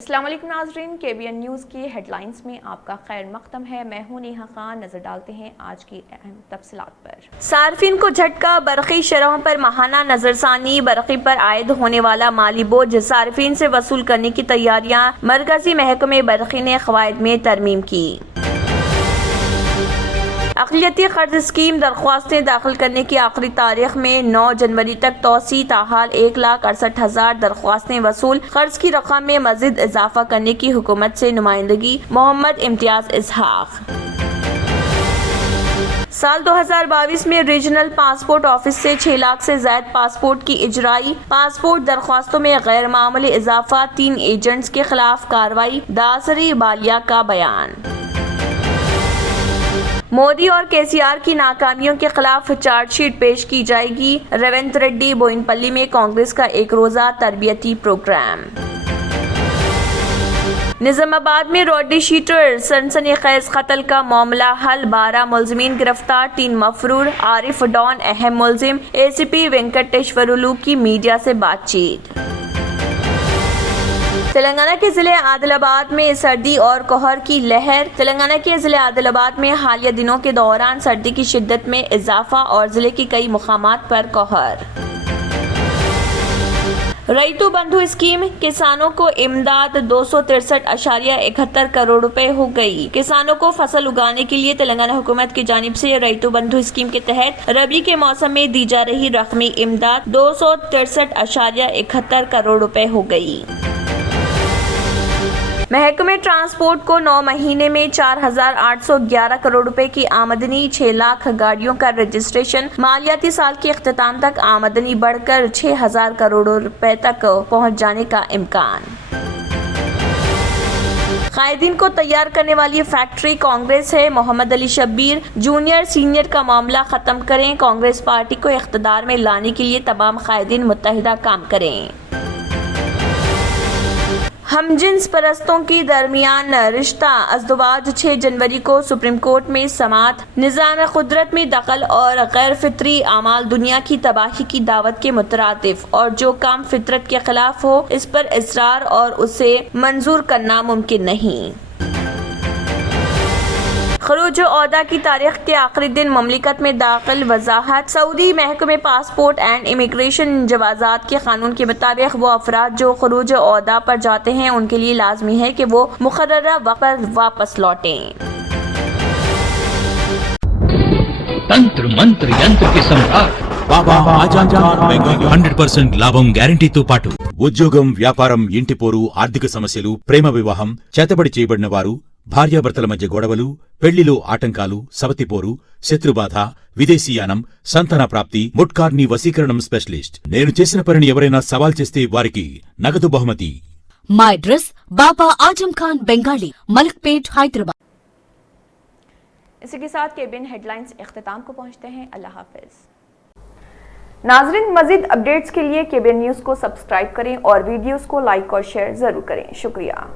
अस्सलाम वालेकुम नाज़रीन, KBN न्यूज़ की हेडलाइंस में आपका खैर मक़दम है। मैं हूं नेहा खान। नजर डालते हैं आज की अहम तफसीलात पर। सार्फिन को झटका, बरक़ी शरहों पर माहाना नजरसानी। बरक़ी पर आयद होने वाला माली बोझ सार्फिन से वसूल करने की तैयारियां। मरकजी महकमे बरक़ी ने क़वायद में तरमीम की। अक़लियती क़र्ज़ स्कीम दरख्वास्तें दाखिल करने की आखिरी तारीख में 9 जनवरी तक तोसी। ताहाल 1,68,000 दरख्वास्तें वसूल। क़र्ज़ की रकम में मज़ीद इजाफा करने की हुकूमत से नुमाइंदगी। मोहम्मद इम्तियाज़ इसहाक़। साल 2022 में रीजनल पासपोर्ट ऑफिस से 6 लाख से ज़ायद पासपोर्ट की इजराई। पासपोर्ट दरख्वास्तों में गैर मामूली इजाफा। 3 एजेंट्स के खिलाफ कार्रवाई। दासरी बालिया का बयान। मोदी और KCR की नाकामियों के खिलाफ चार्जशीट पेश की जाएगी। रेवंत रेड्डी बोयिनपल्ली में कांग्रेस का एक रोजा तरबियती प्रोग्राम। निजामाबाद में रोडी शीटर सनसनीखेज कत्ल का मामला हल। 12 मुलजिमीन गिरफ्तार, 3 मफरूर। आरिफ डॉन अहम मुलजिम। ACP वेंकटेश्वरुलू की मीडिया से बातचीत। तेलंगाना के जिले आदिलाबाद में सर्दी और कोहर की लहर। तेलंगाना के जिले आदिलाबाद में हालिया दिनों के दौरान सर्दी की शिद्दत में इजाफा और जिले की कई मुकामात पर कोहर। रईतु बंधु स्कीम, किसानों को इमदाद 263.71 करोड़ रुपए हो गई। किसानों को फसल उगाने के लिए तेलंगाना हुकूमत की जानिब से रईतु बंधु स्कीम के तहत रबी के मौसम में दी जा रही रकमी इमदाद 263.71 करोड़ रुपए हो गई। महकमे ट्रांसपोर्ट को 9 महीने में 4,811 करोड़ रुपए की आमदनी। 6 लाख गाड़ियों का रजिस्ट्रेशन। मालियाती साल के इख्तिताम तक आमदनी बढ़कर 6,000 करोड़ रुपए तक पहुंच जाने का इम्कान। कायदीन को तैयार करने वाली फैक्ट्री कांग्रेस है। मोहम्मद अली शब्बीर, जूनियर सीनियर का मामला खत्म करें। कांग्रेस पार्टी को इख्तिदार में लाने के लिए तमाम कायदीन मुत्तहिदा काम करें। हमजिन्स परस्तों की दरमियान रिश्ता अज़दवाज 6 जनवरी को सुप्रीम कोर्ट में समाअत। निज़ाम कुदरत में दखल और गैर फितरी अमाल दुनिया की तबाही की दावत के मुतरादिफ और जो काम फितरत के खिलाफ हो इस पर इसरार और उसे मंजूर करना मुमकिन नहीं। खरूज ओहदा की तारीख के आखिरी दिन ममलिकत में दाखिल वजाहत। सऊदी महकमे पासपोर्ट एंड इमिग्रेशन जवाजात के कानून के मुताबिक वो अफराद जो खरूज ओहदा पर जाते हैं उनके लिए लाजमी है कि वो मुकर्ररा वक्त पर वापस लौटें। तंत्र मंत्र यंत्र के सम्राट బాబా ఆజాన్ బెంగాల్ 100% లాభం గ్యారంటీతో పాటు ఉద్యోగం, వ్యాపారం, ఇంటి పోరు, ఆర్థిక సమస్యలు, ప్రేమ వివాహం, చేతబడి చేయబడిన వారు, భార్యాభర్తల మధ్య గొడవలు, పెళ్లిలో ఆటంకాలు, సవతిపోరు, శత్రుబాధ, విదేశీయానం, సంతాన ప్రాప్తి, ముట్కార్ని వశీకరణం స్పెషలిస్ట్. నేను చేసిన పనిని ఎవరైనా సవాల్ చేస్తే వారికి నగదు బహుమతి. మా అడ్రస్ బాబా आजम खान बंगाली, मलिकपेट, हैदराबाद। इसी के साथ KBN हेडलाइंस इख्तिताम को पहुंचते हैं। अल्लाह हाफिज। नाजरीन, मजीद अपडेट्स के लिए KBN न्यूज़ को सब्सक्राइब करें और वीडियोस को लाइक और शेयर जरूर करें। शुक्रिया।